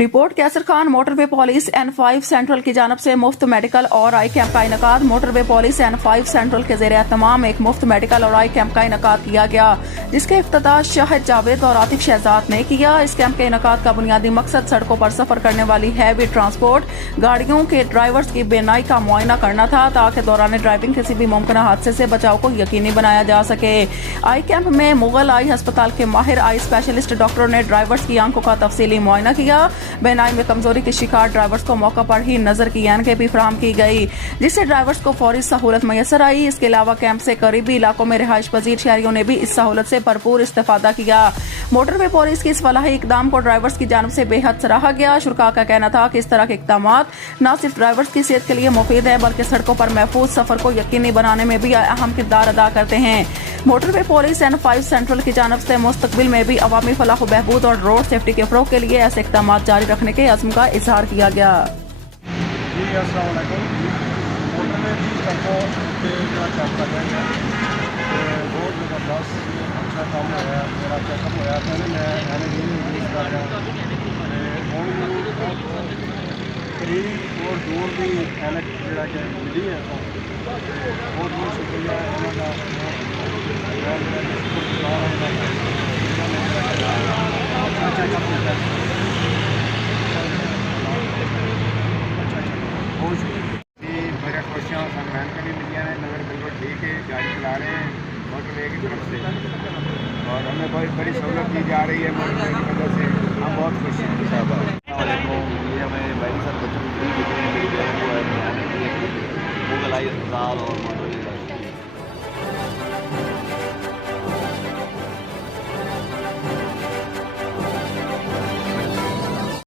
Report Qaiser Khan. Motorway police N5 central की जानब से मुफ्त मेडिकल और आई कैंप का इनकाद। मोटरवे पुलिस N5 सेंट्रल के ज़ेरे तमाम एक मुफ्त मेडिकल और आई कैंप का इनकाद किया गया, जिसके इफ्तिताह शाहिद जावेद और आतिफ शहजाद ने किया। इस कैंप के इनकाद का बुनियादी मकसद सड़कों पर सफर करने वाली हैवी ट्रांसपोर्ट गाड़ियों के ड्राइवर्स की बेनाई का मुआयना करना था, ताकि दौरान ड्राइविंग किसी भी मुमकिन हादसे से बचाव को यकीनी बनाया जा सके। आई कैंप में मुगल आई अस्पताल के माहिर आई स्पेशलिस्ट डॉक्टरों ने ड्राइवर्स की आंखों का तफसीली मुआयना किया। बेनाई में कमजोरी के शिकार ड्राइवर्स को मौका पर ही नजर की ऐनकें भी फराहम की गई, जिससे ड्राइवर्स को फौरी सहूलत मैसर आई। इसके अलावा कैंप से करीबी इलाकों में रिहाइश पजीर शहरियों ने भी इस सहूलत से भरपूर इस्तेफादा किया। मोटरवे पुलिस की इस फलाही इकदाम को ड्राइवर्स की जानब से बेहद सराहा गया। शुरका का कहना था कि इस तरह के इकदाम न सिर्फ ड्राइवर्स की सेहत के लिए मुफीद है, बल्कि सड़कों पर महफूज सफर को यकीनी बनाने में भी अहम किरदार अदा करते हैं। मोटरवे पुलिस N5 सेंट्रल की जानब से मुस्तकबिल में भी अवामी फलाह बहबूद और रोड सेफ्टी के फरोग के लिए ऐसे इकदाम जारी रखने के अज़्म का इजहार किया गया। जी अस्सलाम वालेकुम। मोटरवे की सड़कों पे जो काम कर रहे हैं बहुत ज़बरदस्त अच्छा काम होया, मेरा चेकअप होया, पहले मैंने यूज़ कर रहा करीब और दूर भी एनक जोड़ा कि मिली है। बहुत बहुत शुक्रिया उन्होंने अच्छा मेरा खुशियाँ संग्रहण के लिए मिली हैं, नगर बिल्कुल ठीक है, गाड़ी चला रहे हैं मोटरवे की तरफ से और हमें बहुत बड़ी सहूलत दी जा रही है मोटरवे की वजह से। हम बहुत खुश हैं। ये हमें भाई साहब बच्चों को मुगल आई अस्पताल और मोटरवे